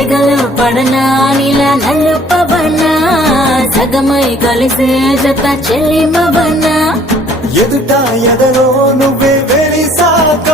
సెగలు పడనా నీలా నలుపవనా సగమై కలిసే జత చెల్లిమవనా ఎదుట ఎదలో నువ్వే వెలిసాక